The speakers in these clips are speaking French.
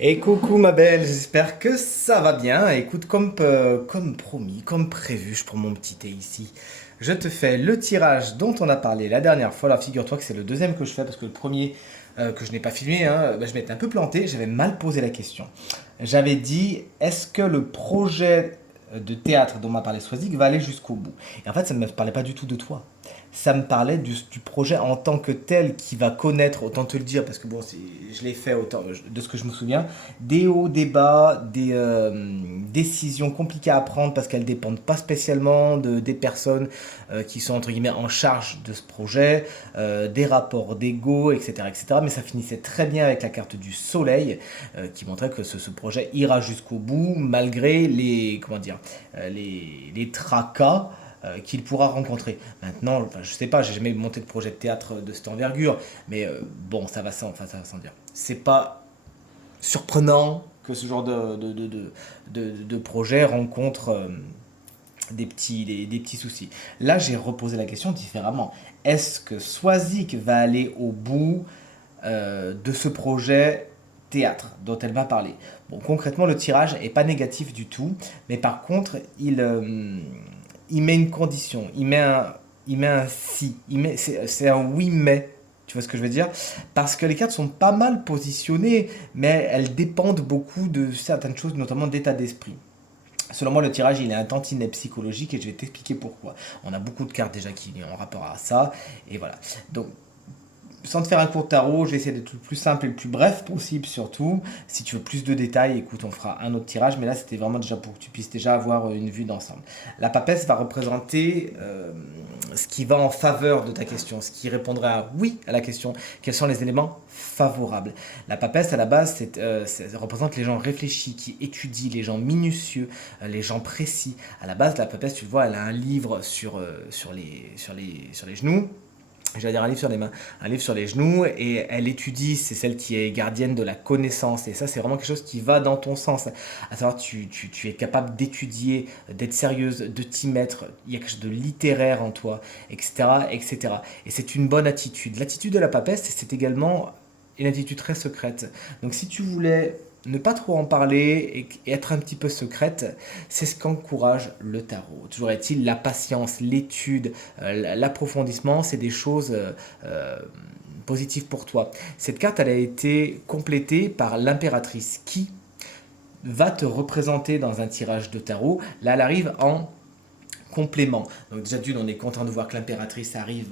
Et coucou ma belle, j'espère que ça va bien. Écoute, comme promis, comme prévu, je prends mon petit thé ici. Je te fais le tirage dont on a parlé la dernière fois. Alors figure-toi que c'est le deuxième que je fais parce que le premier que je n'ai pas filmé, hein, je m'étais un peu planté, j'avais mal posé la question. J'avais dit, est-ce que le projet de théâtre dont m'a parlé Swazik va aller jusqu'au bout? Et en fait, ça ne me parlait pas du tout de toi. Ça me parlait du projet en tant que tel qui va connaître, autant te le dire, parce que bon, je l'ai fait autant de ce que je me souviens, des hauts, des bas, des décisions compliquées à prendre parce qu'elles dépendent pas spécialement des personnes qui sont entre guillemets en charge de ce projet, des rapports d'ego, etc., etc. Mais ça finissait très bien avec la carte du soleil qui montrait que ce projet ira jusqu'au bout malgré les, comment dire, les tracas qu'il pourra rencontrer. Maintenant, enfin, je sais pas, j'ai jamais monté de projet de théâtre de cette envergure, mais bon, ça va sans dire. C'est pas surprenant que ce genre de projet rencontre des petits soucis. Là, j'ai reposé la question différemment. Est-ce que Swazik va aller au bout de ce projet théâtre dont elle m'a parlé? Bon, concrètement, le tirage est pas négatif du tout, mais par contre, il met une condition, il met un si, c'est un oui mais. Tu vois ce que je veux dire? Parce que les cartes sont pas mal positionnées, mais elles dépendent beaucoup de certaines choses, notamment d'état d'esprit. Selon moi, le tirage, il est un tantinet psychologique et je vais t'expliquer pourquoi. On a beaucoup de cartes déjà qui ont rapport à ça, et voilà. Donc, sans te faire un court tarot, je vais essayer d'être le plus simple et le plus bref possible surtout. Si tu veux plus de détails, écoute, on fera un autre tirage, mais là c'était vraiment déjà pour que tu puisses déjà avoir une vue d'ensemble. La papesse va représenter ce qui va en faveur de ta question, ce qui répondrait à oui à la question, quels sont les éléments favorables. La papesse à la base, ça représente les gens réfléchis, qui étudient, les gens minutieux, les gens précis. À la base, la papesse, tu le vois, elle a un livre sur les genoux, j'allais dire un livre sur les mains, un livre sur les genoux, et elle étudie, c'est celle qui est gardienne de la connaissance, et ça c'est vraiment quelque chose qui va dans ton sens, à savoir tu es capable d'étudier, d'être sérieuse, de t'y mettre, il y a quelque chose de littéraire en toi, etc. etc. Et c'est une bonne attitude. L'attitude de la papesse, c'est également une attitude très secrète. Donc si tu voulais ne pas trop en parler et être un petit peu secrète, c'est ce qu'encourage le tarot. Toujours est-il, la patience, l'étude, l'approfondissement, c'est des choses positives pour toi. Cette carte, elle a été complétée par l'impératrice qui va te représenter dans un tirage de tarot. Là, elle arrive en complément. Donc déjà d'une, on est content de voir que l'impératrice arrive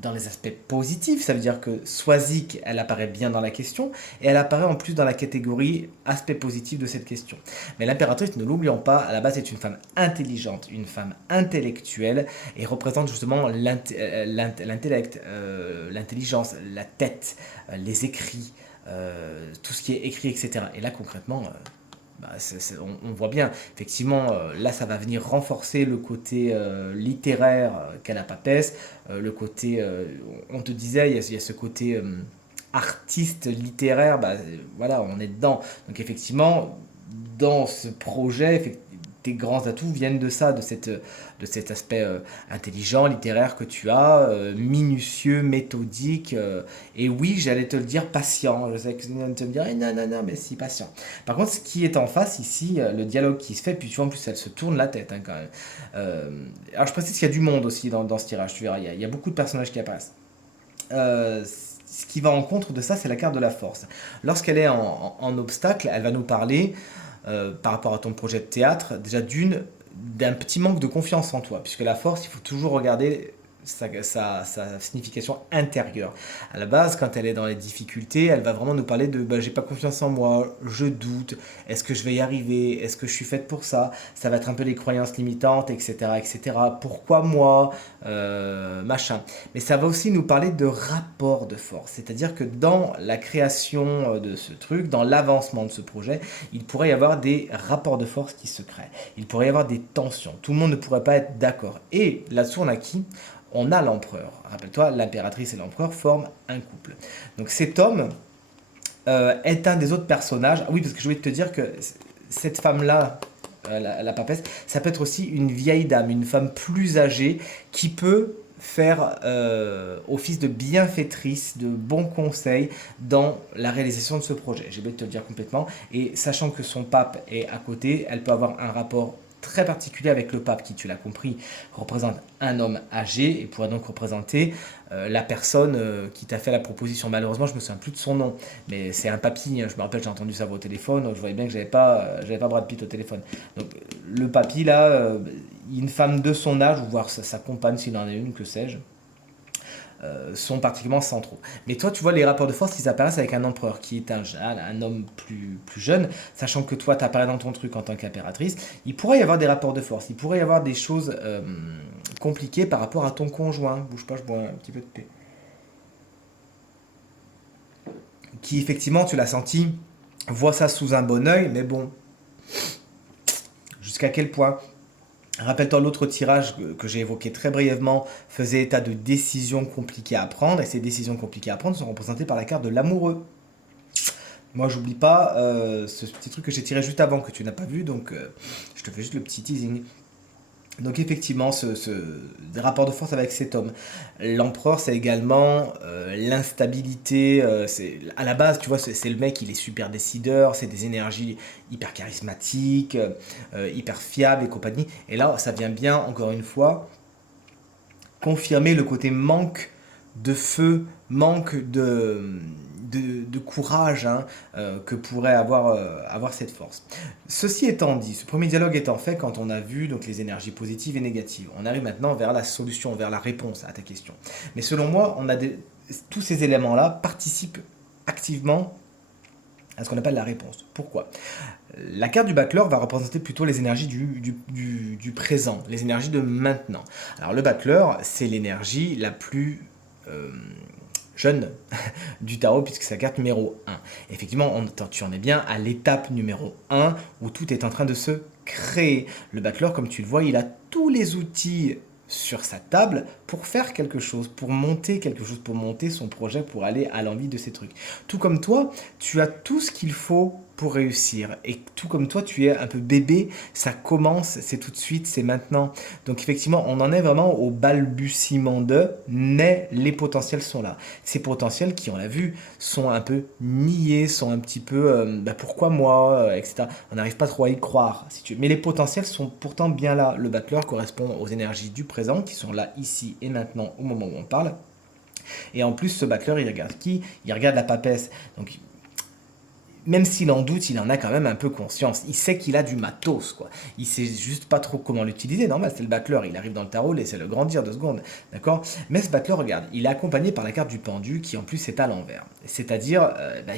dans les aspects positifs, ça veut dire que Swazik, elle apparaît bien dans la question, et elle apparaît en plus dans la catégorie aspect positif de cette question. Mais l'impératrice, ne l'oublions pas, à la base est une femme intelligente, une femme intellectuelle, et représente justement l'intellect, l'intelligence, la tête, les écrits, tout ce qui est écrit, etc. Et là concrètement, bah, on voit bien, effectivement, là ça va venir renforcer le côté littéraire qu'a la papesse, le côté, on te disait, il y a ce côté artiste littéraire, bah, voilà, on est dedans. Donc effectivement, dans ce projet, tes grands atouts viennent de ça, de cet aspect intelligent, littéraire que tu as, minutieux, méthodique, et oui, j'allais te le dire, patient. Je sais que tu vas me dire, eh, non, non, non, mais si, patient. Par contre, ce qui est en face ici, le dialogue qui se fait, puis tu vois, en plus, elle se tourne la tête hein, quand même. Alors, je précise qu'il y a du monde aussi dans ce tirage, tu verras, il y a beaucoup de personnages qui apparaissent. Ce qui va en contre de ça, c'est la carte de la force. Lorsqu'elle est en obstacle, elle va nous parler, par rapport à ton projet de théâtre, déjà d'un petit manque de confiance en toi, puisque la force, il faut toujours regarder sa signification intérieure. À la base, quand elle est dans les difficultés, elle va vraiment nous parler de bah, j'ai pas confiance en moi, je doute, est-ce que je vais y arriver, est-ce que je suis faite pour ça, ça va être un peu les croyances limitantes, etc. etc. Pourquoi moi, machin. Mais ça va aussi nous parler de rapport de force, c'est-à-dire que dans la création de ce truc, dans l'avancement de ce projet, il pourrait y avoir des rapports de force qui se créent, il pourrait y avoir des tensions, tout le monde ne pourrait pas être d'accord. Et là-dessous, on a qui? On a l'empereur. Rappelle-toi, l'impératrice et l'empereur forment un couple. Donc cet homme est un des autres personnages. Ah oui, parce que je voulais te dire que cette femme-là, la papesse, ça peut être aussi une vieille dame, une femme plus âgée qui peut faire office de bienfaitrice, de bon conseil dans la réalisation de ce projet. J'ai oublié de te le dire complètement. Et sachant que son pape est à côté, elle peut avoir un rapport très particulier avec le pape qui, tu l'as compris, représente un homme âgé et pourrait donc représenter la personne qui t'a fait la proposition. Malheureusement, je me souviens plus de son nom, mais c'est un papy, hein. Je me rappelle, j'ai entendu ça au téléphone, donc je voyais bien que j'avais pas Brad Pitt au téléphone. Donc le papy là, une femme de son âge, ou voire sa compagne s'il en a une, que sais-je, sont particulièrement centraux. Mais toi, tu vois, les rapports de force, ils apparaissent avec un empereur qui est un homme plus jeune, sachant que toi, tu apparais dans ton truc en tant qu'impératrice. Il pourrait y avoir des rapports de force, il pourrait y avoir des choses compliquées par rapport à ton conjoint. Bouge pas, je bois un petit peu de thé. Qui, effectivement, tu l'as senti, voit ça sous un bon œil, mais bon, jusqu'à quel point? Rappelle-toi, l'autre tirage que j'ai évoqué très brièvement faisait état de décisions compliquées à prendre, et ces décisions compliquées à prendre sont représentées par la carte de l'amoureux. Moi, j'oublie pas ce petit truc que j'ai tiré juste avant que tu n'as pas vu, donc je te fais juste le petit teasing. Donc effectivement, des rapports de force avec cet homme. L'empereur, c'est également l'instabilité. À la base, tu vois, c'est le mec, il est super décideur, c'est des énergies hyper charismatiques, hyper fiables et compagnie. Et là, ça vient bien, encore une fois, confirmer le côté manque de feu, manque de courage, hein, que pourrait avoir cette force. Ceci étant dit, ce premier dialogue étant fait, quand on a vu donc, les énergies positives et négatives, on arrive maintenant vers la solution, vers la réponse à ta question. Mais selon moi, tous ces éléments-là participent activement à ce qu'on appelle la réponse. Pourquoi? La carte du battleur va représenter plutôt les énergies du présent, les énergies de maintenant. Alors le battleur, c'est l'énergie la plus jeune du tarot, puisque c'est la carte numéro 1. Effectivement, tu en es bien à l'étape numéro 1, où tout est en train de se créer. Le battleur, comme tu le vois, il a tous les outils sur sa table pour faire quelque chose, pour monter quelque chose, pour monter son projet, pour aller à l'envie de ces trucs. Tout comme toi, tu as tout ce qu'il faut pour réussir. Et tout comme toi, tu es un peu bébé, ça commence, c'est tout de suite, c'est maintenant. Donc effectivement, on en est vraiment au balbutiement de, mais les potentiels sont là. Ces potentiels qui, on l'a vu, sont un peu niés, sont un petit peu, pourquoi moi, etc. On n'arrive pas trop à y croire, si tu veux. Mais les potentiels sont pourtant bien là. Le battleur correspond aux énergies du présent, qui sont là, ici et maintenant, au moment où on parle. Et en plus, ce battleur, il regarde qui? Il regarde la papesse. Donc, même s'il en doute, il en a quand même un peu conscience. Il sait qu'il a du matos, quoi. Il sait juste pas trop comment l'utiliser. Normal, c'est le battleur. Il arrive dans le tarot, laissez-le grandir 2 secondes, d'accord? Mais ce battleur, regarde, il est accompagné par la carte du pendu, qui en plus est à l'envers. C'est-à-dire,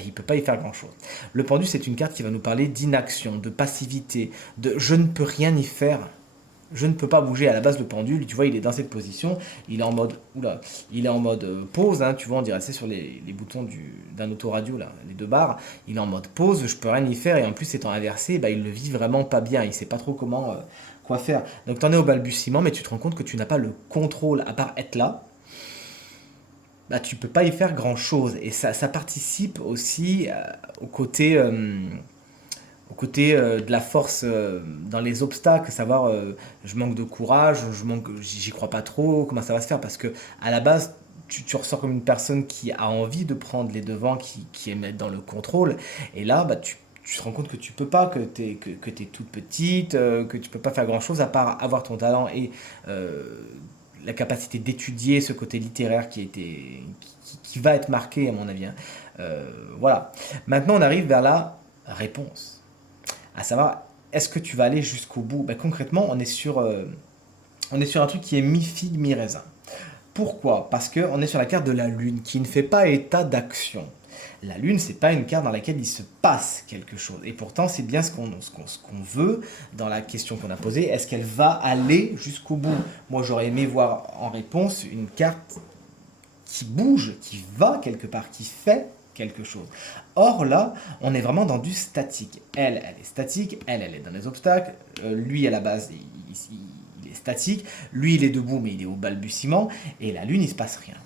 il peut pas y faire grand-chose. Le pendu, c'est une carte qui va nous parler d'inaction, de passivité, de je ne peux rien y faire. Je ne peux pas bouger. À la base, le pendule, tu vois, il est dans cette position, il est en mode, il est en mode pause, hein, tu vois, on dirait, c'est sur les boutons d'un autoradio, là, les 2 barres, il est en mode pause, je peux rien y faire, et en plus, étant inversé, bah, il le vit vraiment pas bien, il sait pas trop quoi faire. Donc, tu en es au balbutiement, mais tu te rends compte que tu n'as pas le contrôle, à part être là, bah, tu peux pas y faire grand chose, et ça participe aussi au côté de la force dans les obstacles, savoir je manque de courage, j'y crois pas trop, comment ça va se faire, parce que à la base tu ressors comme une personne qui a envie de prendre les devants, qui aime être dans le contrôle, et là bah, tu te rends compte que tu peux pas, que t'es toute petite, que tu peux pas faire grand chose à part avoir ton talent et la capacité d'étudier ce côté littéraire qui va être marqué à mon avis, hein. Voilà. Maintenant on arrive vers la réponse, à savoir, est-ce que tu vas aller jusqu'au bout? Ben, concrètement, on est sur un truc qui est mi-figue, mi-raisin. Pourquoi? Parce qu'on est sur la carte de la Lune, qui ne fait pas état d'action. La Lune, c'est pas une carte dans laquelle il se passe quelque chose. Et pourtant, c'est bien ce qu'on veut dans la question qu'on a posée. Est-ce qu'elle va aller jusqu'au bout? Moi, j'aurais aimé voir en réponse une carte qui bouge, qui va quelque part, qui fait quelque chose. Or là, on est vraiment dans du statique. Elle est statique, elle est dans les obstacles, lui à la base, il est statique, lui il est debout mais il est au balbutiement, et la Lune il se passe rien.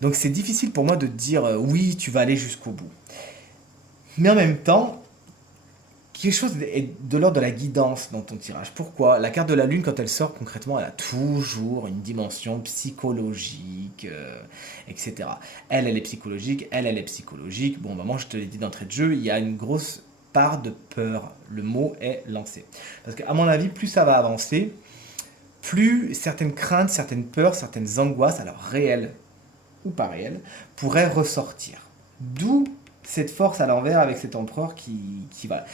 Donc c'est difficile pour moi de te dire oui tu vas aller jusqu'au bout. Mais en même temps, quelque chose est de l'ordre de la guidance dans ton tirage. Pourquoi? La carte de la lune, quand elle sort concrètement, elle a toujours une dimension psychologique, etc. Elle est psychologique, elle est psychologique. Bon, maman, je te l'ai dit d'entrée de jeu, il y a une grosse part de peur. Le mot est lancé. Parce qu'à mon avis, plus ça va avancer, plus certaines craintes, certaines peurs, certaines angoisses, alors réelles ou pas réelles, pourraient ressortir. D'où cette force à l'envers avec cet empereur qui va.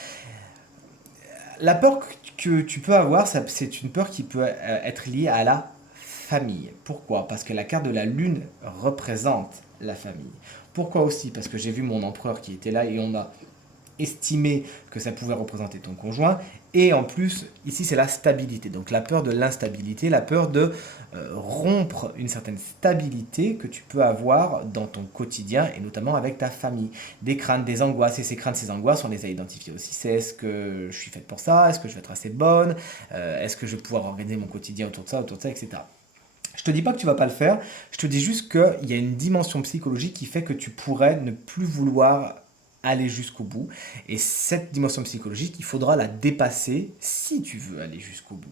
La peur que tu peux avoir, c'est une peur qui peut être liée à la famille. Pourquoi? Parce que la carte de la lune représente la famille. Pourquoi aussi? Parce que j'ai vu mon empereur qui était là et on a estimé que ça pouvait représenter ton conjoint. Et en plus, ici, c'est la stabilité. Donc la peur de l'instabilité, la peur de rompre une certaine stabilité que tu peux avoir dans ton quotidien et notamment avec ta famille. Des craintes, des angoisses. Et ces craintes, ces angoisses, on les a identifiées aussi. C'est est-ce que je suis faite pour ça? Est-ce que je vais être assez bonne? Est-ce que je vais pouvoir organiser mon quotidien autour de ça, etc. Je te dis pas que tu vas pas le faire, je te dis juste qu'il y a une dimension psychologique qui fait que tu pourrais ne plus vouloir aller jusqu'au bout. Et cette dimension psychologique, il faudra la dépasser si tu veux aller jusqu'au bout.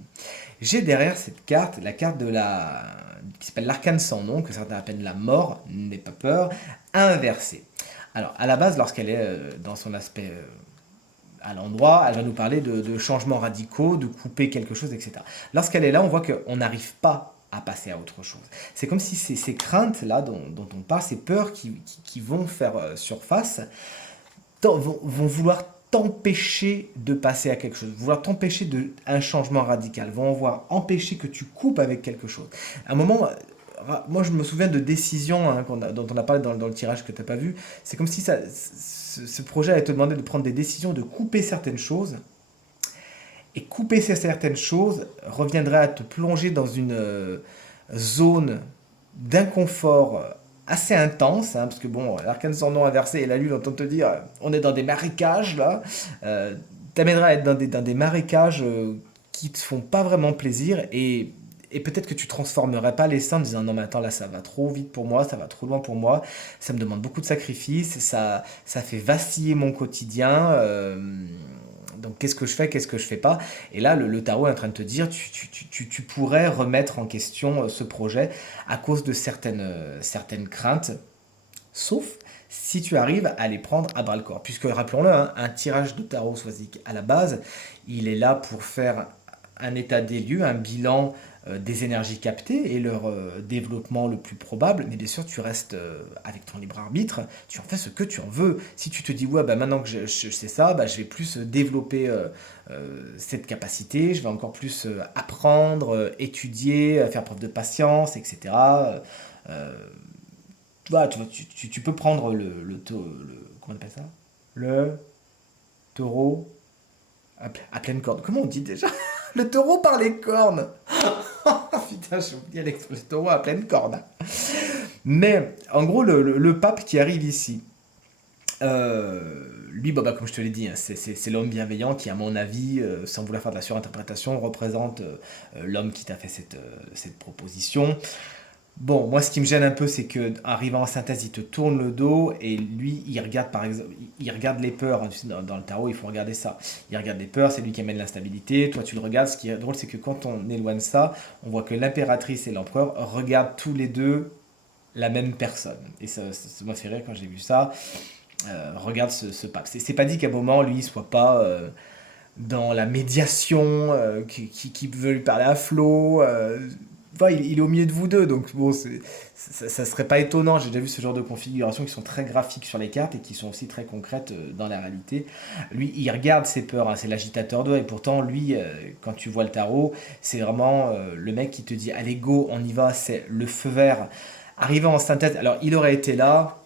J'ai derrière cette carte, la carte qui s'appelle l'arcane sans nom, que certains appellent la mort, n'aie pas peur, inversée. Alors, à la base, lorsqu'elle est dans son aspect à l'endroit, elle va nous parler de changements radicaux, de couper quelque chose, etc. Lorsqu'elle est là, on voit qu'on n'arrive pas à passer à autre chose. C'est comme si ces craintes-là dont on parle, ces peurs qui vont faire surface, vont vouloir t'empêcher de passer à quelque chose, vouloir t'empêcher de un changement radical, vont vouloir empêcher que tu coupes avec quelque chose. À un moment, moi je me souviens de décisions dont on a parlé dans le tirage que tu n'as pas vu, c'est comme si ce projet allait te demander de prendre des décisions, de couper certaines choses, et couper ces certaines choses reviendrait à te plonger dans une zone d'inconfort assez intense, parce que bon, l'arcane sans nom inversé et la lune, entend te dire, on est dans des marécages là, t'amèneras à être dans des marécages qui te font pas vraiment plaisir et peut-être que tu transformerais pas les seins en disant non mais attends là ça va trop vite pour moi, ça va trop loin pour moi, ça me demande beaucoup de sacrifices, ça fait vaciller mon quotidien, donc qu'est-ce que je fais, qu'est-ce que je fais pas? Et là, le tarot est en train de te dire, tu pourrais remettre en question ce projet à cause de certaines craintes, sauf si tu arrives à les prendre à bras le corps. Puisque, rappelons-le, un tirage de tarot Swazik à la base, il est là pour faire un état des lieux, un bilan des énergies captées et leur développement le plus probable. Mais bien sûr, tu restes avec ton libre arbitre, tu en fais ce que tu en veux. Si tu te dis, ouais, bah, maintenant que je sais ça, bah, je vais plus développer cette capacité, je vais encore plus apprendre, étudier, faire preuve de patience, etc. Euh, tu peux prendre comment on appelle ça? Le taureau à pleine corde. Comment on dit déjà? Le taureau par les cornes. Putain, j'ai oublié le taureau à pleine corde. Mais en gros, le pape qui arrive ici, lui, bah, comme je te l'ai dit, c'est l'homme bienveillant qui, à mon avis, sans vouloir faire de la surinterprétation, représente l'homme qui t'a fait cette proposition. Bon, moi, ce qui me gêne un peu, c'est que arrivant en synthèse, il te tourne le dos et lui, il regarde par exemple, il regarde les peurs. Tu sais, dans le tarot, il faut regarder ça. Il regarde les peurs, c'est lui qui amène l'instabilité. Toi, tu le regardes. Ce qui est drôle, c'est que quand on éloigne ça, on voit que l'impératrice et l'empereur regardent tous les deux la même personne. Et ça m'a fait rire quand j'ai vu ça. Regarde ce pape. C'est pas dit qu'à un moment, lui, il soit pas dans la médiation, qui veut lui parler à flot. Enfin, il est au milieu de vous deux, donc bon, ça serait pas étonnant. J'ai déjà vu ce genre de configurations qui sont très graphiques sur les cartes et qui sont aussi très concrètes dans la réalité. Lui, il regarde ses peurs, c'est l'agitateur d'eau, et pourtant, lui, quand tu vois le tarot, c'est vraiment le mec qui te dit allez, go, on y va, c'est le feu vert. Arrivé en synthèse, alors il aurait été là,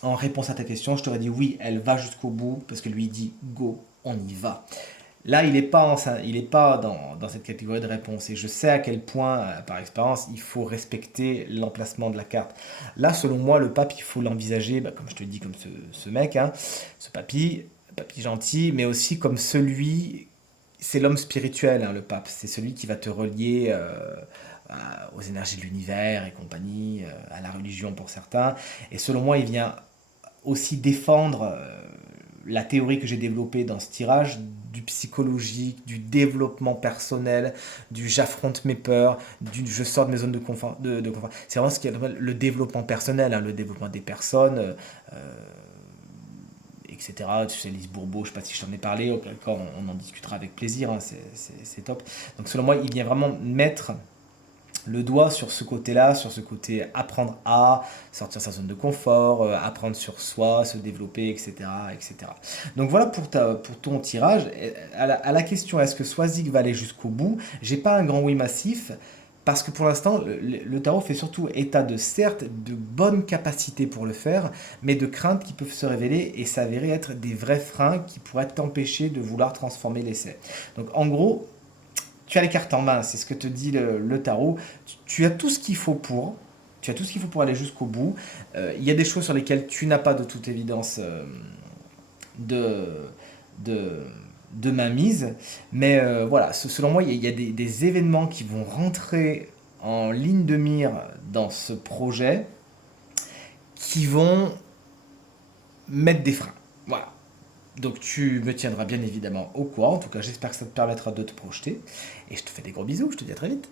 en réponse à ta question, je t'aurais dit oui, elle va jusqu'au bout, parce que lui il dit go, on y va. Là, il n'est pas, dans cette catégorie de réponse. Et je sais à quel point, par expérience, il faut respecter l'emplacement de la carte. Là, selon moi, le pape, il faut l'envisager, bah, comme je te le dis, comme ce mec, ce papy gentil, mais aussi comme celui, c'est l'homme spirituel, le pape. C'est celui qui va te relier aux énergies de l'univers et compagnie, à la religion pour certains. Et selon moi, il vient aussi défendre la théorie que j'ai développée dans ce tirage du psychologique, du développement personnel, du j'affronte mes peurs, du je sors de mes zones de confort. De confort. C'est vraiment ce qui est le développement personnel, hein, le développement des personnes, etc. Tu sais, Lise Bourbeau, je ne sais pas si je t'en ai parlé, auquel cas on en discutera avec plaisir, hein, c'est top. Donc selon moi, il vient vraiment mettre le doigt sur ce côté-là, sur ce côté apprendre à sortir de sa zone de confort, apprendre sur soi, se développer, etc., etc. Donc voilà pour ton tirage. À la question est-ce que Swazik va aller jusqu'au bout, j'ai pas un grand oui massif. Parce que pour l'instant, le tarot fait surtout état de, certes, de bonnes capacités pour le faire, mais de craintes qui peuvent se révéler et s'avérer être des vrais freins qui pourraient t'empêcher de vouloir transformer l'essai. Donc en gros, tu as les cartes en main, c'est ce que te dit le tarot. Tu as tout ce qu'il faut pour. Tu as tout ce qu'il faut pour aller jusqu'au bout. Il y a des choses sur lesquelles tu n'as pas de toute évidence de, de, de mainmise. Mais voilà, selon moi, il y a des événements qui vont rentrer en ligne de mire dans ce projet qui vont mettre des freins. Voilà. Donc tu me tiendras bien évidemment au courant. En tout cas, j'espère que ça te permettra de te projeter. Et je te fais des gros bisous. Je te dis à très vite.